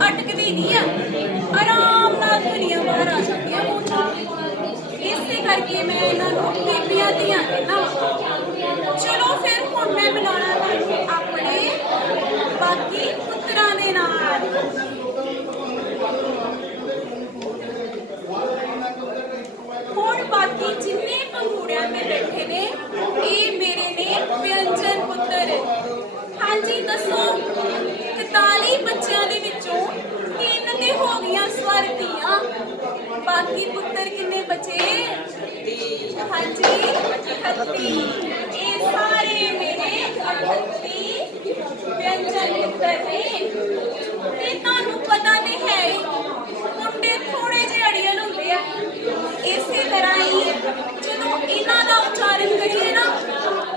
अटकती नहीं है, आराम नाल दुनिया बाहर आ जाती है मूँह चों। इसे करके मैं इन्हों बीबियां दियां कहना। चलो फिर हुण मैं मिलाना अपने बाकी पुत्तरां दे नाल। हुण बाकी जिन्ने पंगूड़ियां ते बैठे ने ये मेरे ने व्यंजन पुत्तर। हाँ जी दसो 41 बच्चों के विचों 3 ते हो गईयां स्वर दियां, बाकी पुत्तर किन्ने बचे? हाँ जी 38। ये सारे मेरे 38 व्यंजन पुत्तर ने। ते तुहानूं पता ते है मुंडे थोड़े जिहे अड़ियल हुंदे आ, इसे तरह ही जदों इन्हां दा उच्चारण करिए ना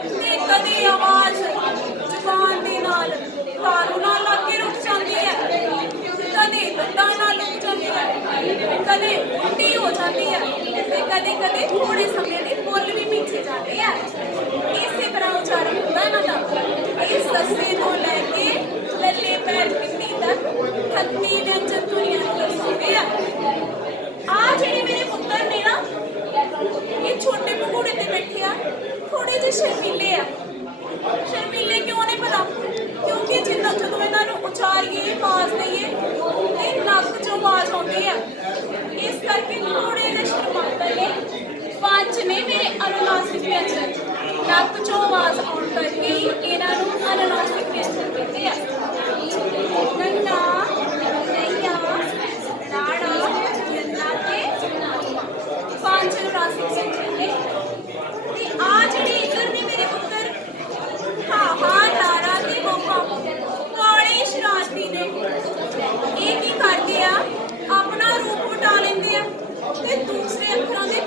ते कदे आवाज़ जुबान दे नाल तालू नाल लग के रुक जाती है, कदे दंदां नाल रुक जाती है, कदे उल्टी हो जाती है, ते कदे कदे थोड़े समय दे बुल भी पीछे जाते हैं। इसी तरह उच्चारण होता है इन्हां दा। इस सस्से तो लैके लल्ले पैर पिंडी तक 38 व्यंजन ध्वनियां नूं दर्शाउंदे आ। आ जिहड़े मेरे पुत्तर ने ना ये छोटे भगूड़े ते बैठे आ, थोड़े जे शर्मीले आ। शर्मीले क्यों नहीं पता? क्योंकि जिन्ना जदों इन्हां नूं उचारीए आवाज़ देइए ते नक्क चों आवाज़ आउंदी है, इस करके थोड़े जे शर्मांदे ने। 5 ने मेरे अनुनासिक व्यंजन, नक्क चों आवाज़ आउण करके ही इन्हां नूं अनुनासिक व्यंजन कहते हैं। नन्ना, नैया, नाड़ा, नन्ना ते 5 अनुनासिक व्यंजन ने। ते आ जिहड़े इधर ने मेरे पुत्तर हाहा, लारा ते मोहा काले शरारती ने। ये की करदे आ अपना रूप वटा लेंदे आ ते दूसरे अखरां दे